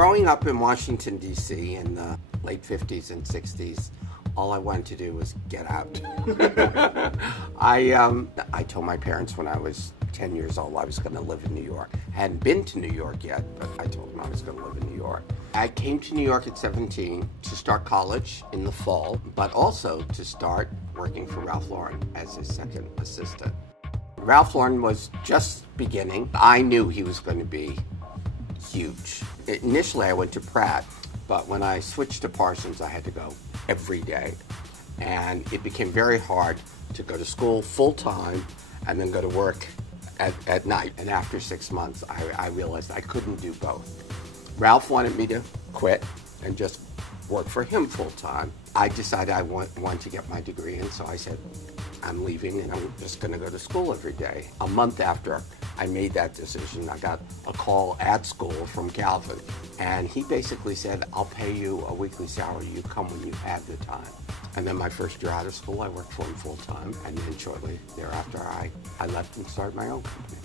Growing up in Washington, D.C. in the late 50s and 60s, all I wanted to do was get out. I told my parents when I was 10 years old I was going to live in New York. I hadn't been to New York yet, but I told them I was going to live in New York. I came to New York at 17 to start college in the fall, but also to start working for Ralph Lauren as his second assistant. Ralph Lauren was just beginning. I knew he was going to be huge. Initially I went to Pratt, but when I switched to Parsons I had to go every day. And it became very hard to go to school full-time and then go to work at night. And after 6 months, I realized I couldn't do both. Ralph wanted me to quit and just work for him full-time. I decided I wanted to get my degree, and so I said, I'm leaving and I'm just going to go to school every day. A month after I made that decision, I got a call at school from Calvin, and he basically said, I'll pay you a weekly salary. You come when you have the time. And then my first year out of school, I worked for him full-time, and then shortly thereafter, I left and started my own company.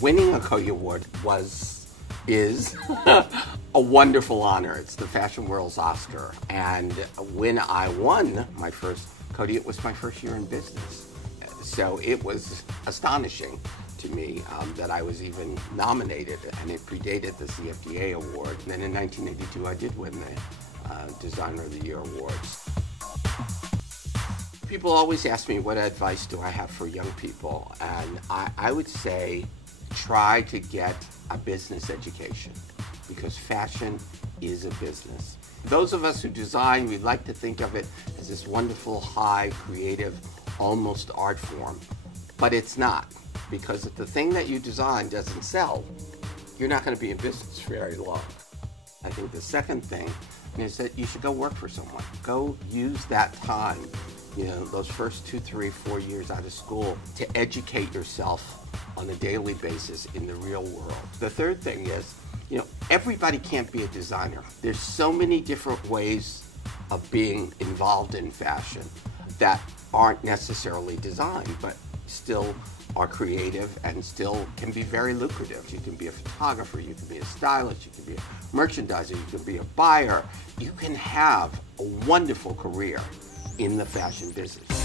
Winning a Coty Award is a wonderful honor. It's the fashion world's Oscar. And when I won my first Coty, it was my first year in business. So it was astonishing to me that I was even nominated, and it predated the CFDA award. And then in 1982, I did win the Designer of the Year awards. People always ask me, what advice do I have for young people? And I would say, try to get a business education, because fashion is a business. Those of us who design, we like to think of it as this wonderful, high, creative, almost art form, but it's not, because if the thing that you design doesn't sell, you're not going to be in business very long. I think the second thing is that you should go work for someone. Go use that time, those first 2, 3, 4 years out of school to educate yourself on a daily basis in the real world. The third thing is, everybody can't be a designer. There's so many different ways of being involved in fashion that aren't necessarily design, but still are creative and still can be very lucrative. You can be a photographer, you can be a stylist, you can be a merchandiser, you can be a buyer. You can have a wonderful career in the fashion business.